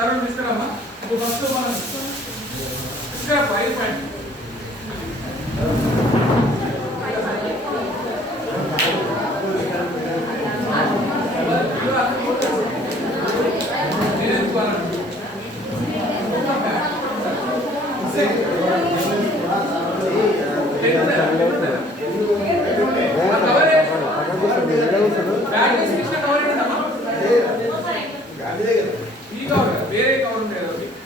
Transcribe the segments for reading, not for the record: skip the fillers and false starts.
Surround తీసుకురామ్మా. ఇప్పుడు first మనం తీసుకురా 5 పాయింట్ వేరే కవర్ ఉంటాయి.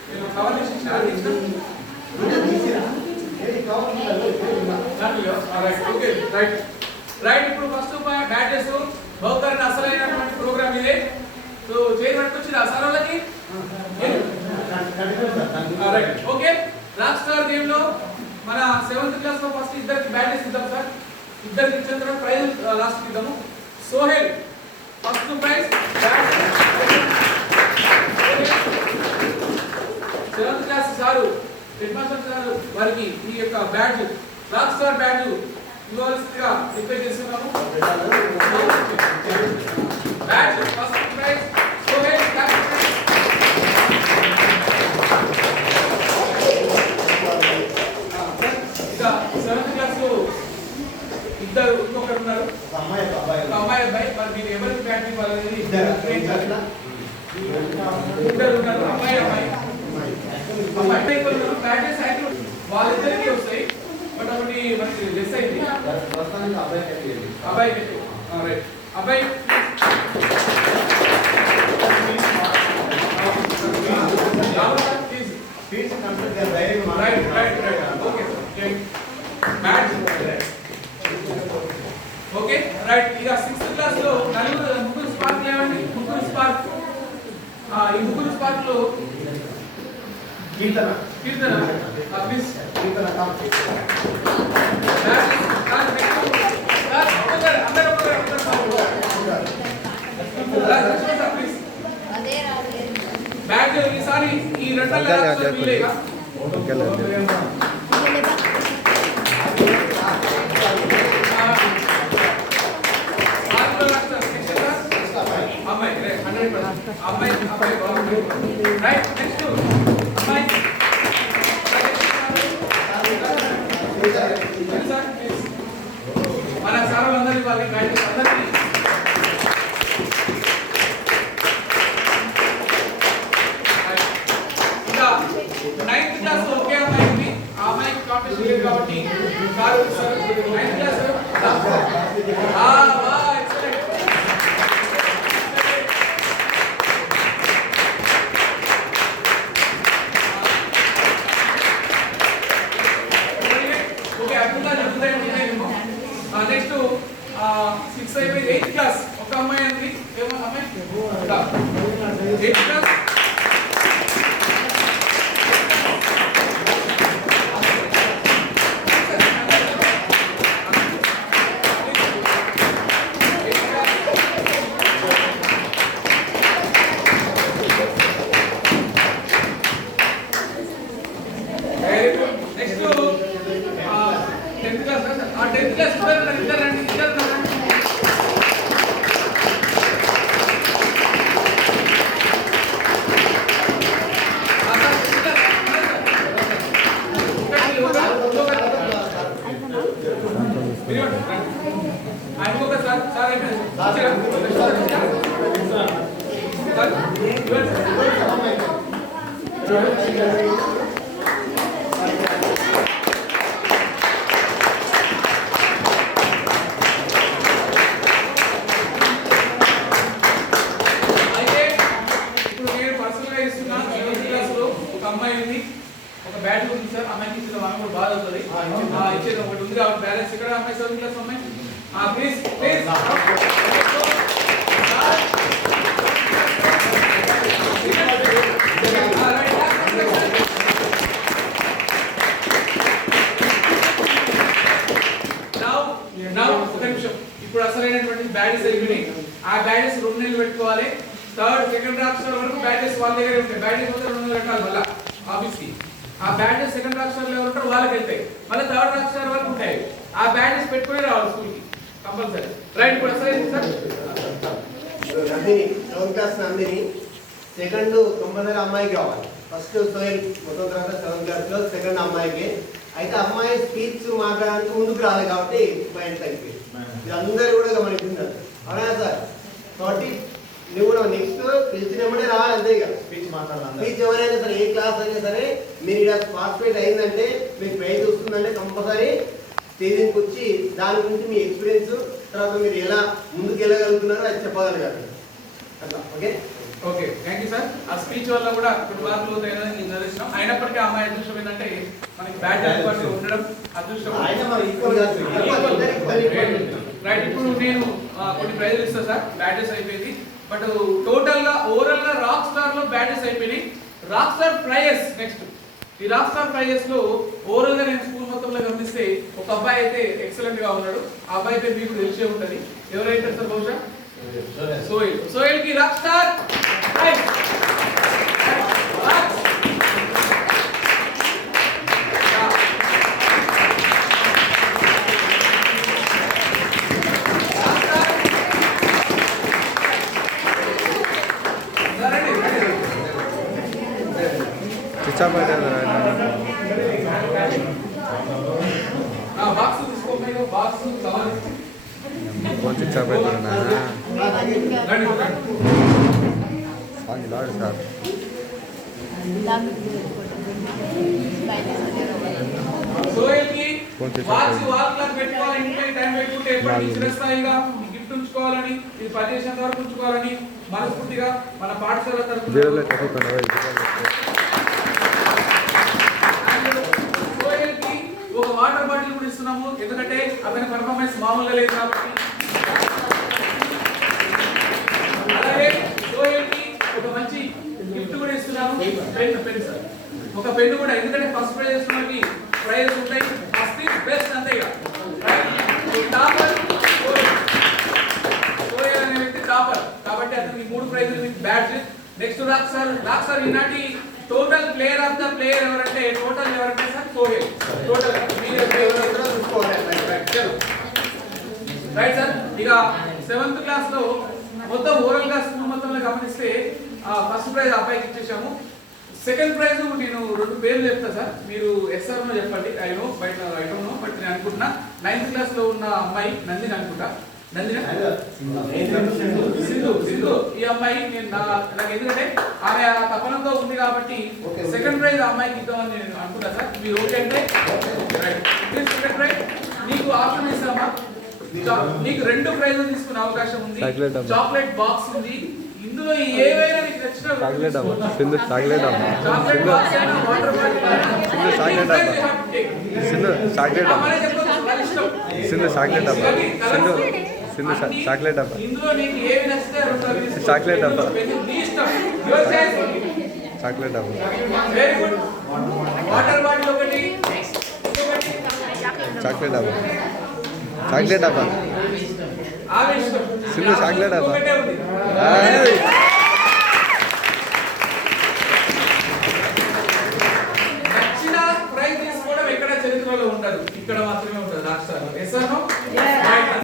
నేను కవర్ రైట్. ఇప్పుడు ఫస్ట్ బ్యాచెస్ బౌద్ధరణ అసలైనటువంటి ప్రోగ్రామ్ ఇదే. సో చేయబట్టి వచ్చింది ఆ సరళకి. Right okay. Rock star game లో మన 7th క్లాస్ లో ఫస్ట్ ఇద్దరికి బ్యాచెస్ ఇద్దాం సార్. ఇద్దరికి ఇచ్చిన తర్వాత ప్రైజ్ లాస్ట్ ఇద్దాము. Sohel first prize bat. 7th class sir head master sir వారికి ఈ యొక్క బ్యాడ్జ్ రాక్ స్టార్ బ్యాడ్జ్ ఇవ్వాల్సిందిగా రిక్వెస్ట్ చేస్తున్నాము. Badge first prize Sohel. ఇక 7th క్లాస్ లో ఇద్దరు ఇంకొకరు ఉన్నారు. అమ్మాయి అబ్బాయి మరి మీరు ఎవరికి బ్యాడ్జ్ ఇవ్వాలనేది ఇద్దరు ఉన్నారు. అమ్మాయి బ్యాడ్జెస్ అయితే వాళ్ళిద్దరికి వస్తాయి. బట్ ఒకటి మనకి లెస్ అయింది. అబ్బాయి రైట్. అబ్బాయి ఓకే రైట్. ఇక 6th క్లాస్ లో ముగ్గురు స్పార్క్ లేవండి. ముగ్గురు స్పార్క్. ఈ ముగ్గురు స్పార్క్ లో కీర్తన ప్లీజ్. కీర్తన బ్యాగ్ ఈసారి ఈ రెండల మిలేగా. అమ్మాయి 100%. అమ్మాయి రైట్. నెక్స్ట్ అమ్మాయి మన సార్ అందరి వాళ్ళకి బ్యాచెస్ అందరికి ఇంకా 9th క్లాస్ లో ఒకే అమ్మాయి ఉంది. ఆ అమ్మాయికి కాంపిటీషన్ లేదు కాబట్టి సార్ 9th క్లాస్ నెక్స్ట్ 6 అయిపోయి 8th క్లాస్ ఒక అమ్మాయి ఉంది. ఏమో అమ్మాయి 8th క్లాస్ ఒక బ్యాట్ ఉంది సార్. అమ్మాయికి ఇచ్చిన మనం కూడా బాగా అవుతుంది. ఇచ్చేది ఒకటి ఉంది కాబట్టి బ్యాలెన్స్ ఇక్కడ అమ్మాయి 7th క్లాస్ అమ్మాయి. ప్లీజ్ ప్లీజ్ ఒక నిమిషం. ఇప్పుడు అసలైనటువంటి బ్యాటరీస్ అయిపోయినాయి. ఆ బ్యాటరీస్ 2 నెలలు పెట్టుకోవాలి. థర్డ్ సెకండ్ రాక్స్టార్ వరకు బ్యాటరీస్ వాళ్ళ దగ్గర ఉంటాయి. బ్యాటరీస్ వస్తే 2 నెలలు పెట్టాలి మళ్ళీ ఆఫీస్ కి. ఆ బ్యాటరీస్ సెకండ్ రాక్స్టార్ ఎవరు ఉంటారో వాళ్ళకి వెళ్తాయి. మళ్ళీ థర్డ్ రాక్స్టార్ వరకు ఉంటాయి. ఆ బ్యాటరీస్ పెట్టుకుని రావాలి స్కూల్ కి కంపల్సరీ. రైట్. ఇప్పుడు అసలైంది sir Nandini 7th class Nandini second compulsory అమ్మాయికి రావాలి. ఫస్ట్ సోయల్ మొత్తం తర్వాత 7th క్లాస్లో సెకండ్ అమ్మాయికి. అయితే అమ్మాయి స్పీచ్ మాట్లాడడానికి ముందుకు రాలేదు కాబట్టి పాయింట్ తగ్గిపోయింది. ఇది అందరూ కూడా గమనిస్తున్నారు. అవునా సార్? కాబట్టి నువ్వు కూడా నెక్స్ట్ పిలిచినప్పుడే రావాలి అంతే. ఇక స్పీచ్ మాట్లాడాలి. స్పీచ్ ఎవరైనా సరే ఏ క్లాస్ అయినా సరే మీరు ఇలా పార్టిసిపేట్ అయిందంటే మీకు ప్రైజ్ వస్తుందంటే కంపల్సరీ స్టేజింగ్కి వచ్చి దాని గురించి మీ ఎక్స్పీరియన్స్ తర్వాత మీరు ఎలా ముందుకు వెళ్ళగలుగుతున్నారో అది చెప్పగలగాలి అట్లా. Okay okay, thank you sir. ఆ స్పీచ్ వల్ల కూడా కొన్ని మార్కులు నిర్దేశం అయినప్పటికీ అమ్మాయి అదృష్టం ఏంటంటే మనకి బ్యాట్ ఉండడం అదృష్టం. రైట్, ఇప్పుడు నేను కొన్ని ప్రైజులు ఇస్తాను సార్. బ్యాటర్స్ అయిపోయింది, బట్ టోటల్ గా ఓవరాల్ గా రాక్ స్టార్ లో బ్యాటర్స్ అయిపోయినాయి. Rock star prizes next. ఈ రాక్ స్టార్ ప్రైజెస్ లో ఓవరాల్ గా నేను స్కూల్ మొత్తంలో గమనిస్తే ఒక అబ్బాయి అయితే ఎక్సలెంట్ గా ఉన్నాడు. ఆ అబ్బాయి అయితే మీకు తెలిసే ఉంటది. ఎవరైతే సార్ బహుశా సోయల్. సోయల్ కి రాక్ స్టార్ ప్రైజ్. గిఫ్ట్ ఉంచుకోవాలని, ఇది పనిచేసేంత వరకు ఉంచుకోవాలని మనస్ఫూర్తిగా మన పాఠశాల తరఫున ఒక వాటర్ బాటిల్ కూడా ఇస్తున్నాము. ఎందుకంటే అతని పర్ఫార్మెన్స్ మామూలుగా లేదు కాబట్టి. అలాగే సోహెల్ కి ఒక మంచి గిఫ్ట్ కూడా ఇస్తున్నాము. పెన్ సార్, ఒక పెన్ను కూడా. ఎందుకంటే ఫస్ట్ ప్రైజ్ ఇస్తున్నకి ప్రైజెస్ ఉంటాయి. ఫస్ట్ ఇస్ బెస్ట్ అంతే. టాపర్ సోహెల్ అనే వ్యక్తి టాపర్ కాబట్టి అతనికి 3 ప్రైజులు with badge. Next rock sir ఈనాటి total player of the player ఎవరంటే టోటల్ ఎవరంటే sir Sohel. Total right sir. ఇక 7th క్లాస్ లో మొత్తం ఓవరాల్ గా స్కూల్ మొత్తంలో గమనిస్తే ఫస్ట్ ప్రైజ్ అబ్బాయికి ఇచ్చేసాము. సెకండ్ ప్రైజ్ నేను 2 పేర్లు చెప్తా సార్, మీరు ఎస్ఆర్ నో చెప్పండి. I know but I don't know, but నేను అనుకుంటున్నా 9th క్లాస్ లో ఉన్న అమ్మాయి నందిని అనుకుంటా. సింధు ఈ అమ్మాయి నాకు ఎందుకంటే ఆమె తపనంతో ఉంది కాబట్టి సెకండ్ ప్రైజ్ ఆ అమ్మాయికి ఇద్దామని నేను అనుకుంటా సార్. మీరు ఓకే అంటే సెకండ్ ప్రైజ్ నీకు ఆప్షన్ ఇస్తామా? నీకు 2 ప్రైజులు తీసుకునే అవకాశం ఉంది. చాక్లెట్ బాక్స్ ఉంది. ఇందులో ఏవైనా నీకు నచ్చిన చాక్లెట్ బాక్స్ అయినా వాటర్ బాటిల్ ఇందులో నీకు ఏవి నచ్చితే చాక్లెట్ డబ్బా. Very good. వాటర్ బాటిల్ ఒకటి, చాక్లెట్ డబ్బా సింధు చాక్లెట్ డబ్బా. నచ్చిన ప్రైజ్ తీసుకోవడం ఎక్కడ చరిత్రలో ఉండదు, ఇక్కడ మాత్రమే ఉంటుంది రాష్ట్రాల్లో.